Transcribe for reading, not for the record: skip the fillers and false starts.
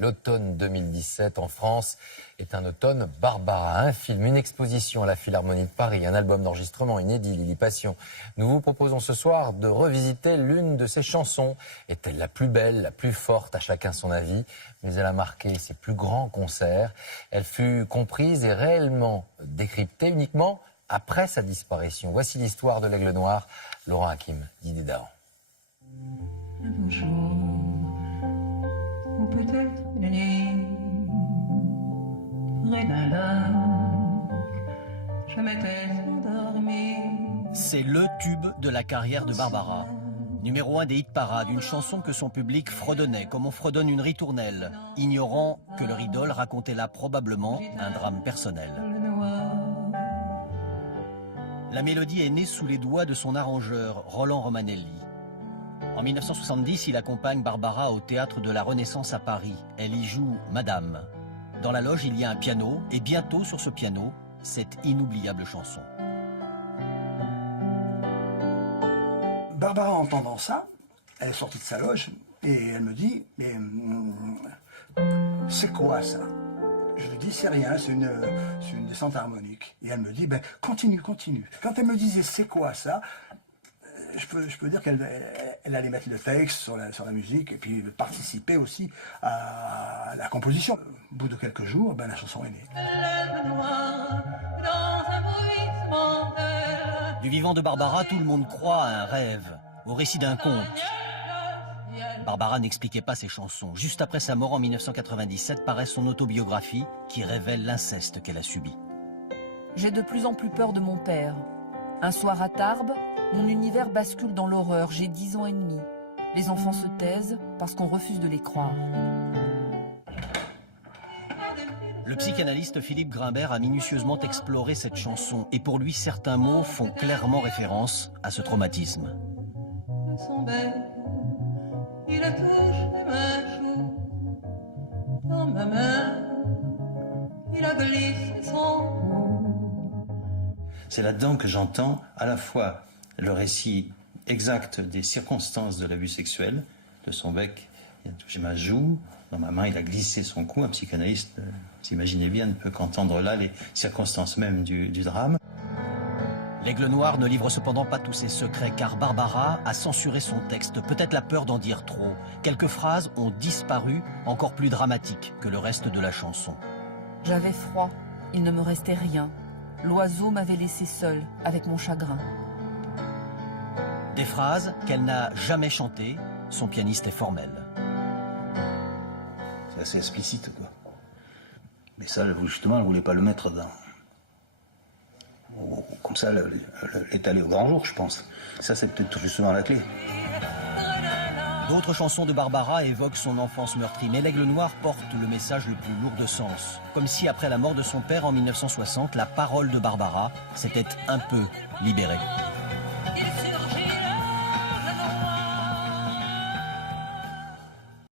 L'automne 2017 en France est un automne Barbara. Un film, une exposition à la Philharmonie de Paris, un album d'enregistrement inédit, Lily Passion. Nous vous proposons ce soir de revisiter l'une de ses chansons. Est-elle la plus belle, la plus forte, à chacun son avis, mais elle a marqué ses plus grands concerts. Elle fut comprise et réellement décryptée uniquement après sa disparition. Voici l'histoire de l'Aigle Noir, Laurent Hakim, Didier Dahan. Un jour, ou peut-être une nuit, près d'un lac, je m'étais endormi. C'est le tube de la carrière de Barbara. Numéro 1 des hit parades, une chanson que son public fredonnait, comme on fredonne une ritournelle, ignorant que leur idole racontait là probablement un drame personnel. La mélodie est née sous les doigts de son arrangeur, Roland Romanelli. En 1970, il accompagne Barbara au Théâtre de la Renaissance à Paris. Elle y joue Madame. Dans la loge, il y a un piano, et bientôt sur ce piano, cette inoubliable chanson. Barbara, entendant ça, elle est sortie de sa loge et elle me dit « Mais c'est quoi ça ?» Je lui dis « C'est rien, c'est une descente harmonique. » Et elle me dit « Continue, continue. » Quand elle me disait « C'est quoi ça ?» je peux dire qu'elle allait mettre le texte sur la musique et puis participer aussi à la composition. Au bout de quelques jours, la chanson est née. Du vivant de Barbara, tout le monde croit à un rêve, au récit d'un conte. Barbara n'expliquait pas ses chansons. Juste après sa mort en 1997 paraît son autobiographie qui révèle l'inceste qu'elle a subi. J'ai de plus en plus peur de mon père. Un soir à Tarbes, mon univers bascule dans l'horreur. J'ai 10 ans et demi. Les enfants se taisent parce qu'on refuse de les croire. Le psychanalyste Philippe Grimbert a minutieusement exploré cette chanson et pour lui, certains mots font clairement référence à ce traumatisme. Son bec, il a touché ma joue. Dans ma main, il a glissé son cou. C'est là-dedans que j'entends à la fois le récit exact des circonstances de l'abus sexuel, de son bec, il a touché ma joue, dans ma main il a glissé son cou. Un psychanalyste, vous imaginez bien, ne peut qu'entendre là les circonstances même du drame. L'Aigle Noir ne livre cependant pas tous ses secrets car Barbara a censuré son texte, peut-être la peur d'en dire trop. Quelques phrases ont disparu, encore plus dramatiques que le reste de la chanson. J'avais froid, il ne me restait rien. L'oiseau m'avait laissé seul avec mon chagrin. Des phrases qu'elle n'a jamais chantées, son pianiste est formel. C'est assez explicite, quoi. Mais ça, justement, elle ne voulait pas le mettre dans... Comme ça, l'étaler au grand jour, je pense. Ça, c'est peut-être justement la clé. D'autres chansons de Barbara évoquent son enfance meurtrie, mais l'Aigle Noir porte le message le plus lourd de sens. Comme si, après la mort de son père en 1960, la parole de Barbara s'était un peu libérée.